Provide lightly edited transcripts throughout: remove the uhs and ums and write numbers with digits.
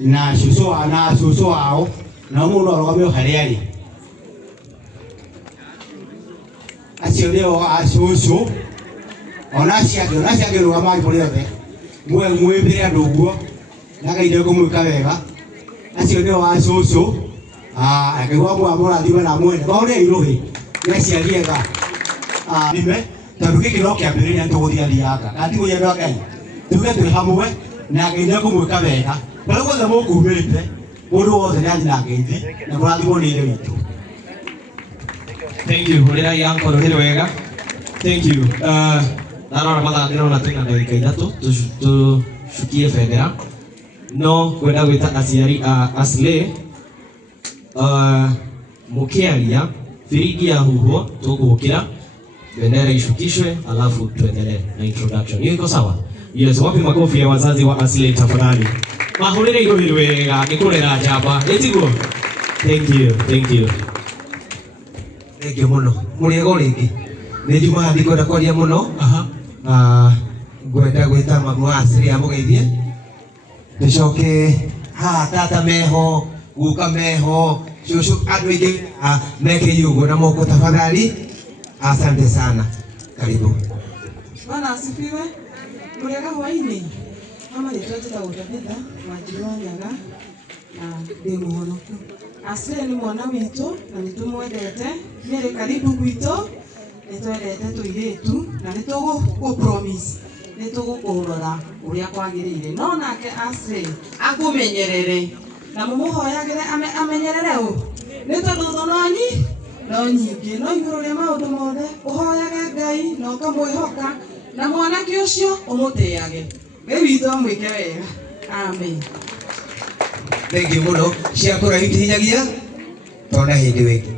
na susu wao na mundu arogamio hariari acio ndio asusu onacia rugama muri othe mwibire andu guo na Ngai kumwika wega acio ndio asusu akigwa mwa murathime na mwene baure iruhi necia riega nime tondu giki no kiambiriria tuguthia thianga kandi guya ndo Ngai tuge twi hamwe na Ngai kumwika wega bali gothe mukumite mundu wothe ni athina ngeithi na murathimo ni ire witu. Thank you. Urira yanko rohire wega. Thank you. Narora mathandiro na twina ndagika ithatu tushukie bendera no kwenda gwita aciari a Aslay mukiaria firigi ya huho tugukira bendera ishukishwe alafu tuendelee na introduction. Hiyo iko sawa? Yes, wapi makofi ya wazazi wa Aslay tafadhali. Mahurire irohire wega gikurera jaba. Etiguo. Thank you. Thank you. Thank you muno. Muriego ringi. Ni juma ndiko ndakoria muno. Gwenda gwita mamu Aslay amugeithie. Ndicoke tata meho, guka meho, shushu andu ingi meke yugo na moko tafadhali. Asante sana. Karibu. Bwana asifiwe. Muriega hwaini. Mama nitweteta gutetheta Wanjiru Nyaga na ndi muhonoku. Aslay ni mwana witu na nitumwendete. Mere karibu gwitu. Nitwendete tuiretu na nitugu promise nitugukurora uria kwagirire no nake Aslay akumenyerere na mumuhoyagire amenyerere u nitondu thononi no nyingi no iguru ria maundu mothe uhoyage Ngai na ukamwihoka na mwanake ucio umutiage we witu amwike wega. Amen. Thank you muno. Ciakura itihinyagia tona hindi wingi.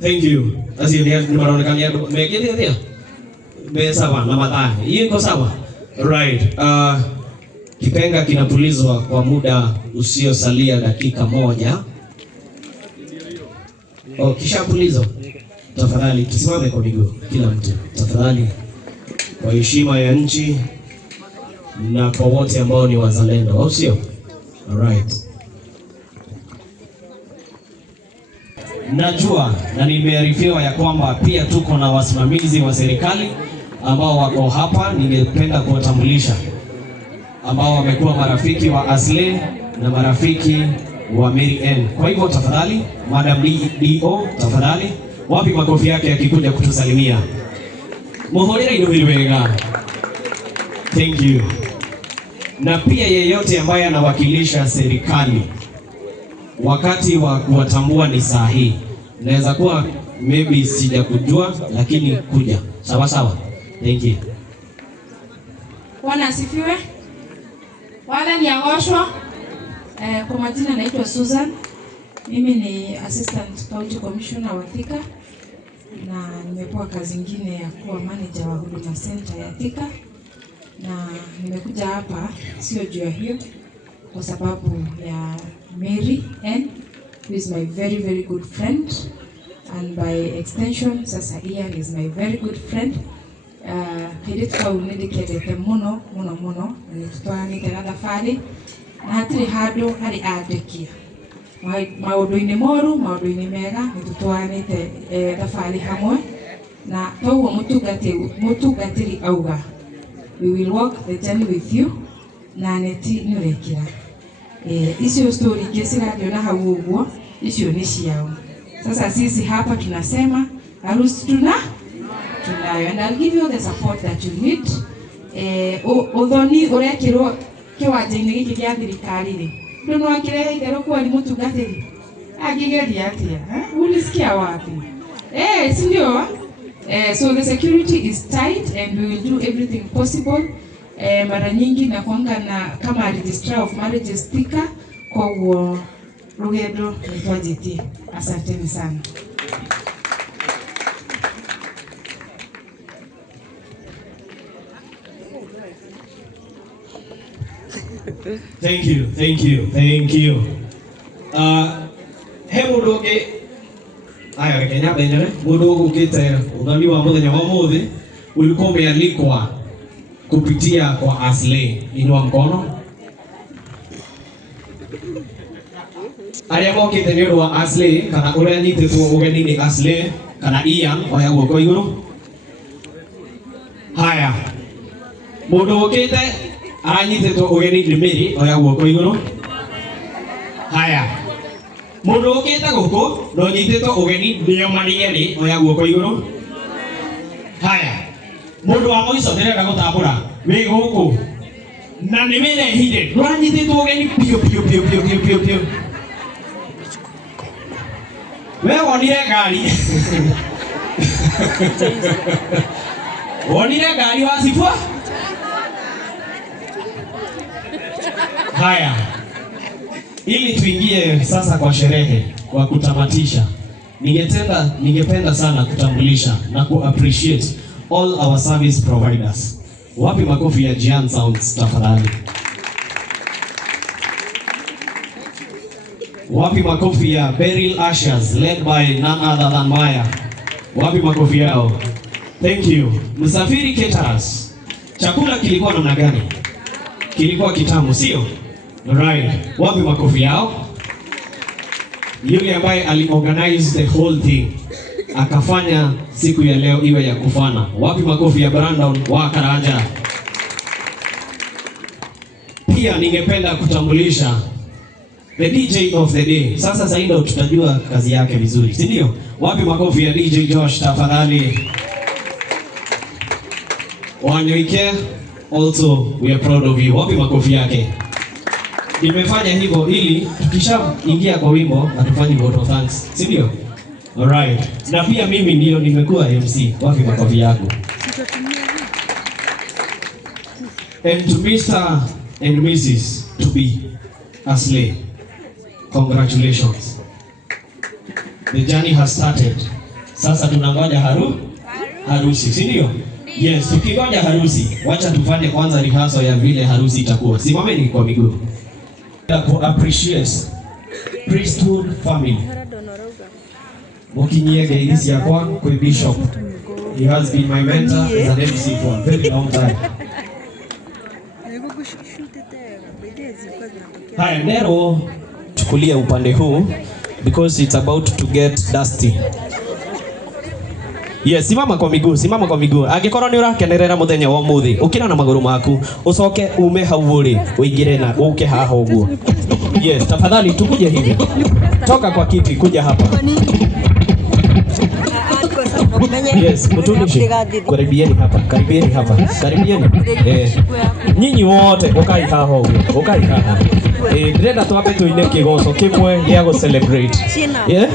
Thank you. Asi ni maronekania megete thia. Be sawa na mathae. Hiyo iko sawa? Right. Kipenga kinapulizwa kwa muda usiosalia dakika moja. Kisha pulizo. Tafadhali tusimame kwa miguu kila mtu. Tafadhali kwa heshima ya nchi na kwa wote ambao ni wazalendo, au sio? Alright. Najua na nimearifiwa ya kwamba pia tuko na wasimamizi wa serikali ambao wako hapa. Ningependa kuwatambulisha ambao wamekuwa marafiki wa Aslay na marafiki wa Mary Ann. Kwa hivyo tafadhali, Madam DO, tafadhali, wapi makofi yake akikuja kutusalimia. Muhorera irohire wega. Thank you. Na pia yeyote ambaye anawakilisha serikali wakati wa kuwatambua ni saa hii. Naweza kuwa maybe sijakujua lakini kuja. Sawa sawa. Thank you. Bwana asifiwe. Wala ni agoshwa. Kwa majina naitwa Susan. Mimi ni Assistant County Commissioner wa Thika na nimepewa kazi nyingine ya kuwa manager wa Huduma Center ya Thika, na nimekuja hapa sio juu ya hiyo, kwa sababu ya Mary Ann, who is my very good friend, and by extension sasa Ian is my very good friend. Kiritwa unidikete muno nitutwanite na thabari na hatiri handu hari andikia maundu-ini moru maundu-ini mega nitutwanite thabari hamwe na toguo mutungatiri auga we will walk the journey with you na neti nurekira icio story kisiradio na hau uguo icio ni ciao. Sasa sisi hapa tunasema harusi tunayo, and I'll give you the support that you need. Uthoni urekirwo kiwanja-ini giki gia thirikari ri ndu akirehe itero kwa ni mutungatiri agigeria atia ulisikia wapi? Si ndio? So the security is tight and we will do everything possible. Mara nyingi na kuanga na kama registrar of marriages Thika kwa rugendo nitwajitie. Asanteni sana. Thank you. Mundu ungi aya Kenya benjere mundu ukite udhani wa muthenya wa muthi ulikuwa umealikwa kupitia kwa Aslay. Inua mkono. Aria mokite ni ro Ashley kana uria nyititwo ugeni ni Ashley kana Ian oya guoko iguru. Haya. Mundu ukite aranyititwo ugeni ni Mary oya guoko iguru. Haya. Mundu ukite guku no nyititwo ugeni nio manieri oya guoko iguru. Haya. Mundu wa muico ndirenda gutambura wi guku na ni mirehire rwanyititwo ugeni pio. We wonire ngari. Wonire ngari wasifwa? Haya. Ili tuingie sasa kwa sherehe kwa kutamatisha. Ningependa sana kutambulisha na ku-appreciate all our service providers. Wapi makofi ya Giant Sounds tafadhali? Wapi makofi ya Beryl Ushers led by none other than Maya? Wapi makofi yao? Thank you. Msafiri Caterers. Chakula kilikuwa namna gani? Kilikuwa kitamu, sio? Right. Wapi makofi yao? Yule ambaye aliorganize the whole thing. Akafanya siku ya leo iwe ya kufana. Wapi makofi ya Brandon wa Karanja? Pia ningependa kutambulisha the DJ of the day. Sasa Zaido tutajua kazi yake vizuri, si ndio? Wapi makofi ya DJ Josh tafadhali? Wanyoike, also we are proud of you. Wapi makofi yake? Nimefanya hivyo ili tukishaingia kwa wimbo atufanye vote of thanks, si ndio? Alright. Na pia mimi ndio nimekuwa MC. Wapi makofi yako? And to Mr. and Mrs. to be Ashley. Congratulations. The journey has started. Sasa tunangoja harusi, si ndio? Yes, tukingoja harusi, wacha tufanye kwanza rehearsal ya vile harusi itakuwa. Simameni kwa miguu. To appreciate priesthood family. Mokinyege isi yakwa kwa Bishop. He has been my mentor as an MC for a very long time. Haya, Nero chukulia upande huu because it's about to get dusty. Yes, simama kwa miguu. Angĩkorwo nĩ ũrakenerera mũthenya wa ũmũthĩ, ũkĩra na magũrũ maku, ũcoke ume hau ũrĩ, ũingĩre na ũke haha ũguo. Yes, tafadhali tukuje hivi. Toka kwa kiti kuja hapa. Yes, mtumishi. Karibieni hapa. Nyinyi wote ukai haha ũguo, ukai haha. Ndĩrenda twambe tuine kĩgoco kĩmwe gĩa go celebrate. Yeah?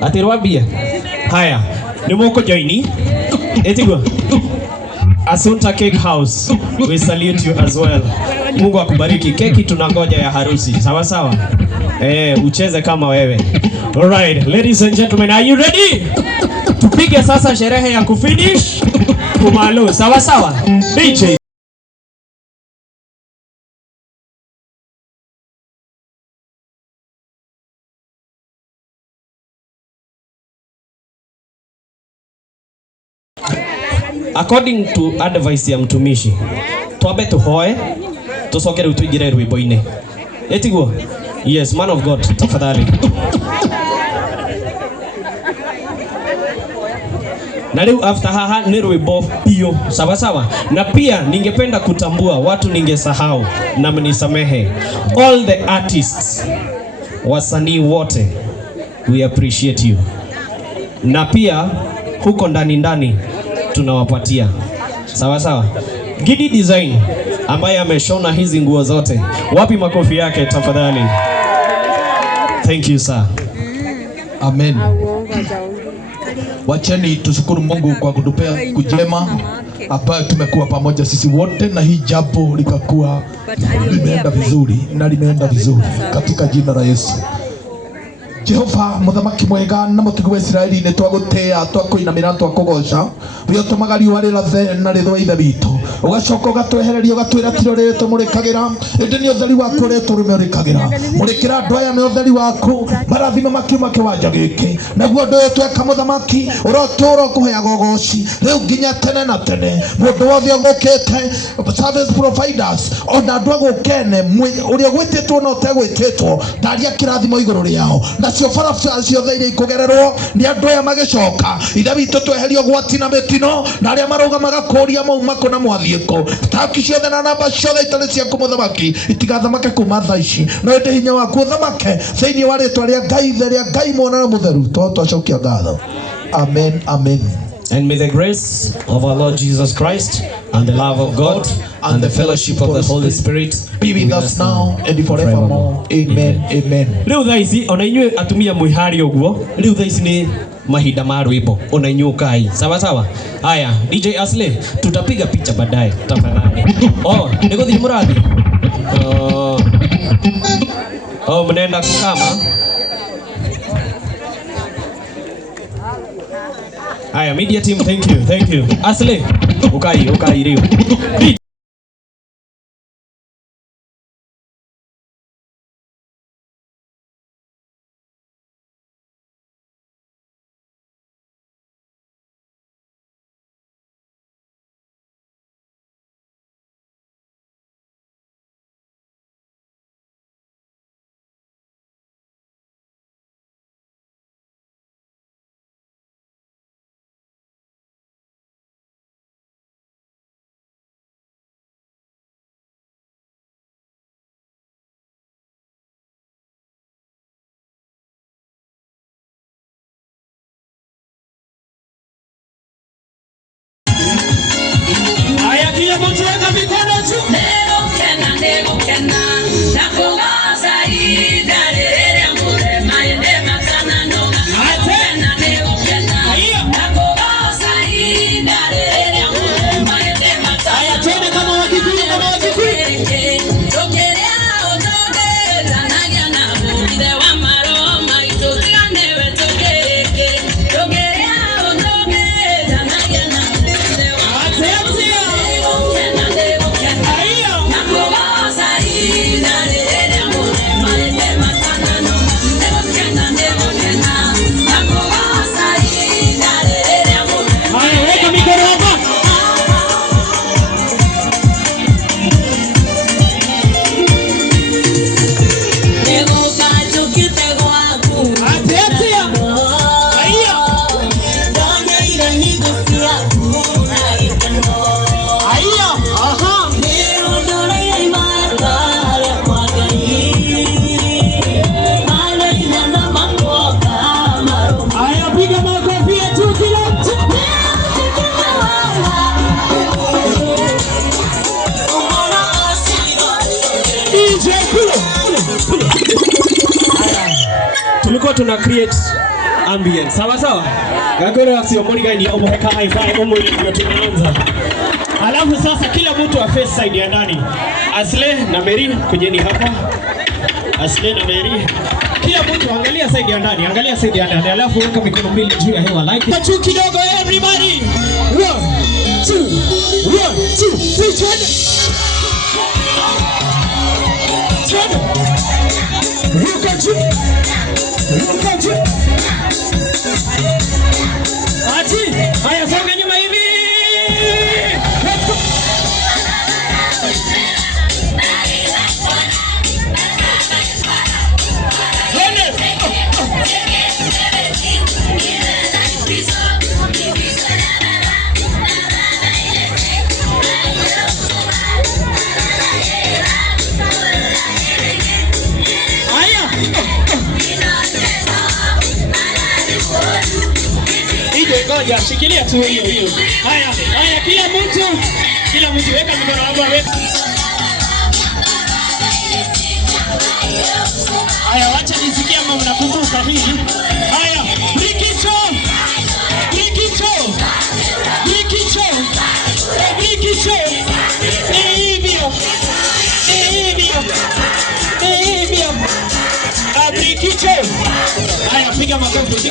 Ati rwambia. Haya. Ni moko joini. Etigwa. Asunta Cake House. We salute you as well. Mungu akubariki. Keki tunangoja ya harusi. Sawa sawa. Ucheze kama wewe. All right, ladies and gentlemen, are you ready? Tupige sasa sherehe ya kufinish. Kumalo. Sawa sawa. DJ. According to advice ya mtumishi, twambe tuhoe, tucoke riu tuingire rwimbo-ini. Etiguo? Yes, man of God, tafadhali. Na riu after haha ni rwimbo pio, sawa sawa. Na pia ningependa kutambua watu ningesahau na mnisamehe. All the artists, wasanii wote, we appreciate you. Na pia huko ndani tunawapatia. Sawa sawa. Gidi Design ambaye ameshona hizi nguo zote. Wapi makofi yake tafadhali? Thank you sir. Amen. Wacheni tushukuru Mungu kwa kutupea kujema hapa, tumekuwa pamoja sisi wote na hii jambo likakuwa limeenda vizuri katika jina la Yesu. Jehova muthamaki mwega na mutugi wa Israeli ni twagutea twakuinamira twakugoca uyo tumagari wari rathe na ritho ithe bitu ugacoka ugatwehereria ugatwira tirore tumurikagira indi ni utheri waku uri tumurikagira murikira andu aya ni utheri waku marathimo makiuma kiwanja giki naguo ndu uyu tweka muthamaki urotura kuheaga ugoci riu nginya tene na tene mundu wothe ugukite service providers ona andu agukene uria gwititwo no tegwititwo ndaria kirathimo iguru riao nacio barabara ciothe iria ikugererwo ni andu aya magicoka ithe witu tweherio gwati na mitino na aria marugamaga kuria mau mako na mwathiiko taki ciothe na namba ciothe itari ciaku muthamaki itigathamake kuma thaa ici no indi hinya waku thamake thiini wa ritwa ria Ngai mwana na mutheru twacokia ngatho amen amen. And may the grace of our Lord Jesus Christ and the love of God and the fellowship of the Holy Spirit be with us now and forevermore. Amen. Amen. Riu thaa ici ona inyue atumia mwihari uguo riu thaa ici ni mahinda ma rwimbo ona inyue kai sawa sawa. Haya DJ Asle tutapiga picha baadaye tafadhali. Niguthi murathi mnaenda kukama. Haya media team, thank you Asle ukai riu. Tulikuwa tuna create ambience sawa sawa. Gakora sio moniga ni omweka hi-fi omweka ndio tunaanza. Alafu sasa kila mtu wa face side ya ndani. Asle na Mary kujeni hapa. Asle na Mary. Kila mtu angalia side ya ndani, Alafu weka mikono mbili juu ya hewa like. Juu kidogo everybody. 1 2 1 2 3 turn. Ruka juu. Ati, haya songa nyuma hivi. Ngoja shikilia tu hiyo. Haya kila mtu weka mikono hapo weka. Haya wacha nisikie kama mnakumbuka hili. Haya Brikicho. Hivyo. Brikicho. Haya piga makofi.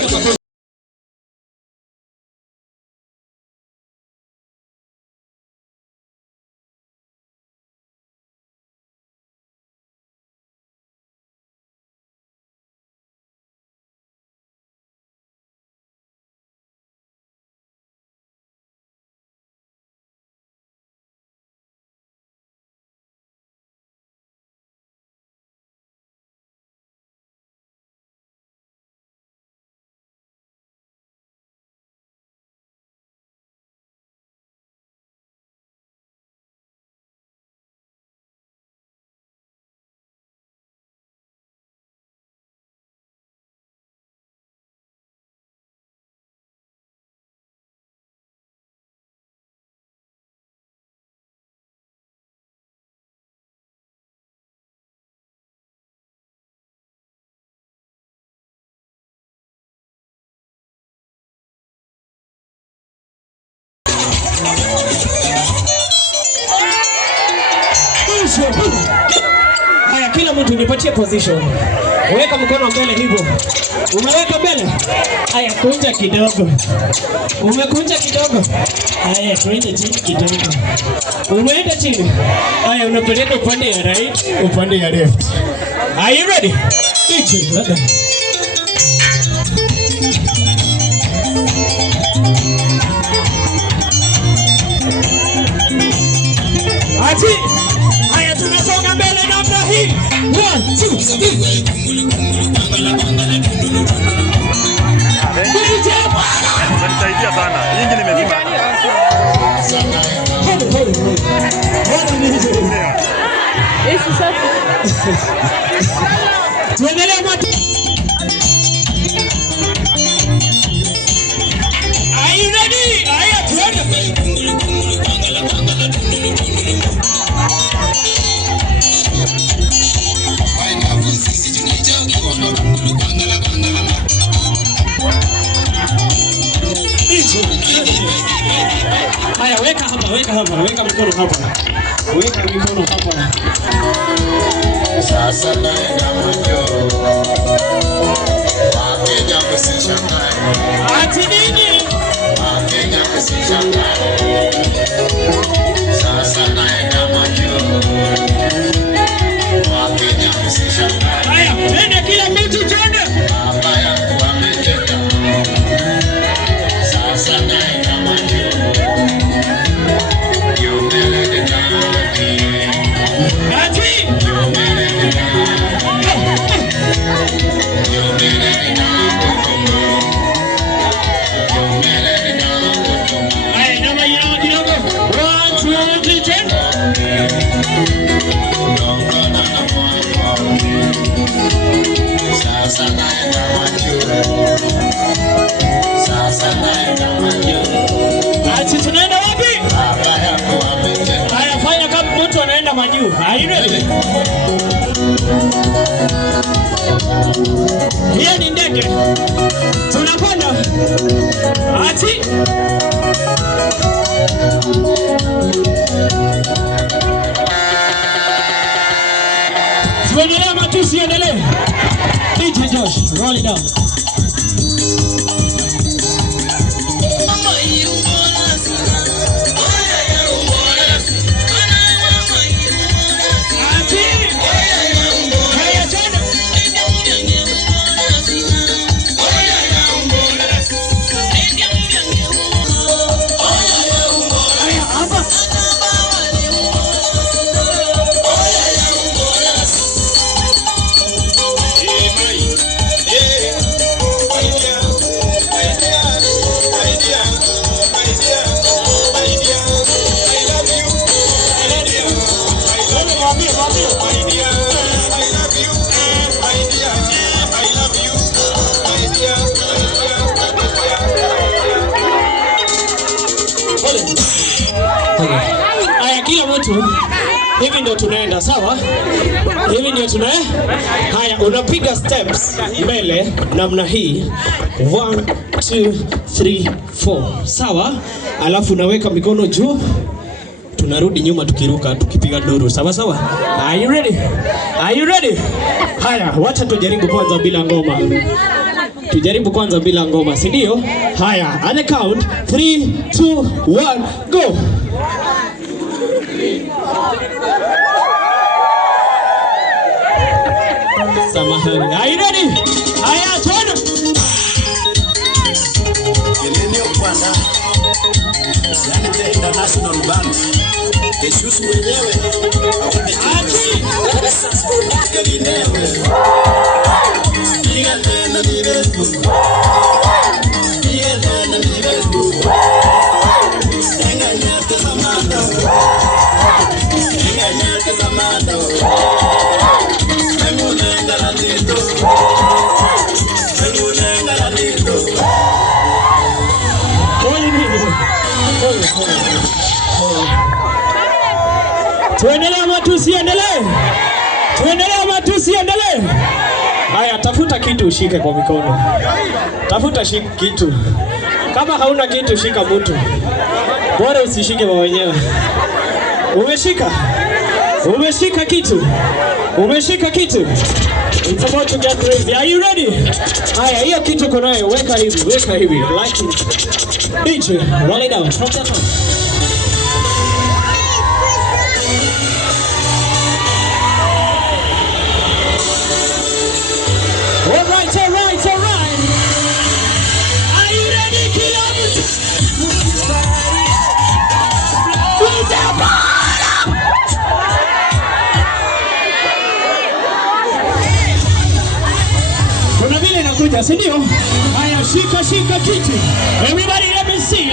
kila mtu nipatie position. Weka mkono mbele hivyo. Umeweka mbele? Haya, kunja kidogo. Umekunja kidogo? Haya, kunja chini kidogo. Umeenda chini? Haya, unapeleka upande ya right, upande ya left. Are you ready? Ati, haya tunasonga mbele namna hii. 1, 2, 3. Umenisaidia sana. Nyingi nimezima. Tuendelee matu. Are you ready? Haya tuende. Haya, weka hapa, weka hapa, weka mkono hapa. Weka mikono hapa. Sasa naenda mjo. Wakenya msishangae. Ati nini? Wakenya msishangae. Sasa naenda mjo. Wakenya msishangae. Haya, twende kila mtu twende. Baba yangu ametenda. Sasa naenda mjo. Ati tunaenda wapi? Haya, fanya kama mtu anaenda majuu. Are you ready? Hiyo ni ndege. Tunapanda. Ati. Tuendelee matusi, endelee. DJ Josh, roll it down. Haya, kila mtu hivi ndio tunaenda, sawa? Hivi ndio tunaenda. Haya, unapiga steps mbele namna hii. 1 2 3 4. Sawa? Alafu unaweka mikono juu. Tunarudi nyuma tukiruka tukipiga duru. Sawa sawa? Are you ready? Are you ready? Haya, wacha tujaribu kwanza bila ngoma. Tujaribu kwanza bila ngoma, si ndio? Haya, on the count 3 2 1 go. Samahani. Are you ready? Haya, twende. Kelele upanda. Yani the International Bank. Jesus mwenyewe. Ati. Kelele. Diga tena nirefu. Diga tena nirefu. Enga nyate samanda. Enga nyate samanda. Tuendelee ama tusiendelee? Tuendelee ama tusiendelee? Haya, tafuta kitu ushike kwa mikono. Tafuta kitu. Kama hauna kitu shika mtu. Bora usishike kwa wenyewe. Umeshika? Umeshika kitu? Umeshika kitu? It's about to get crazy. Are you ready? Haya, hiyo kitu kunayo, weka hivi. Like it. DJ, roll it down. From that one. All right. Are you ready, kilometers? Kuna vile inakuja, si ndio? Haya, shika kiti. Everybody let me see.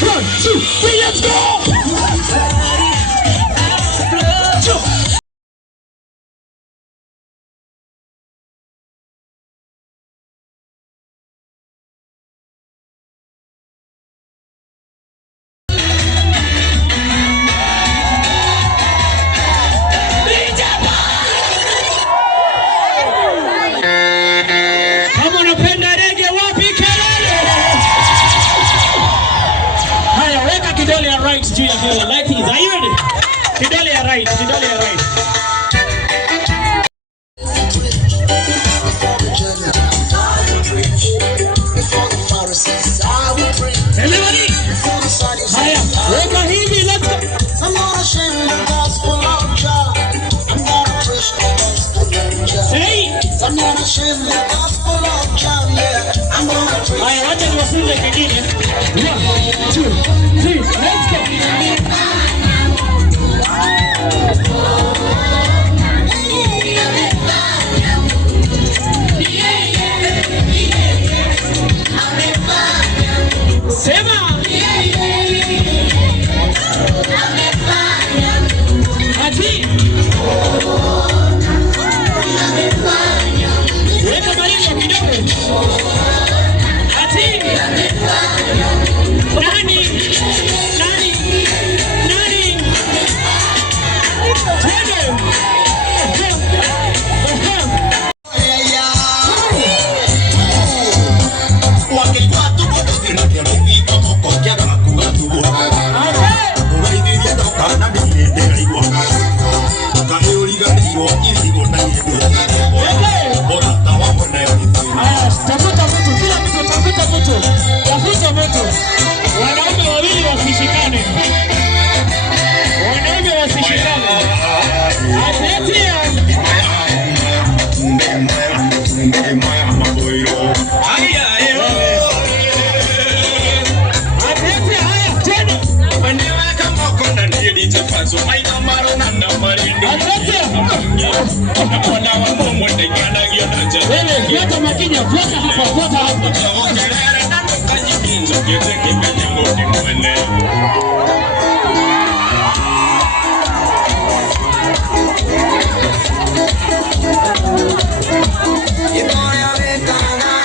1, 2, 3, let's go! Like this. Are you ready? Kidole ya right. Everybody. Haya, weka hivi, let's go. I'm not ashamed of the gospel of God. I'm not afraid of the gospel of God. Say. I'm not ashamed of the gospel of God. Yeah, I'm not afraid. Haya, wacha niwafunze kingine. 1, 2, 3, let's go. Sema. Ati. Weka malengo kidogo. Ati. Nani? Wewe,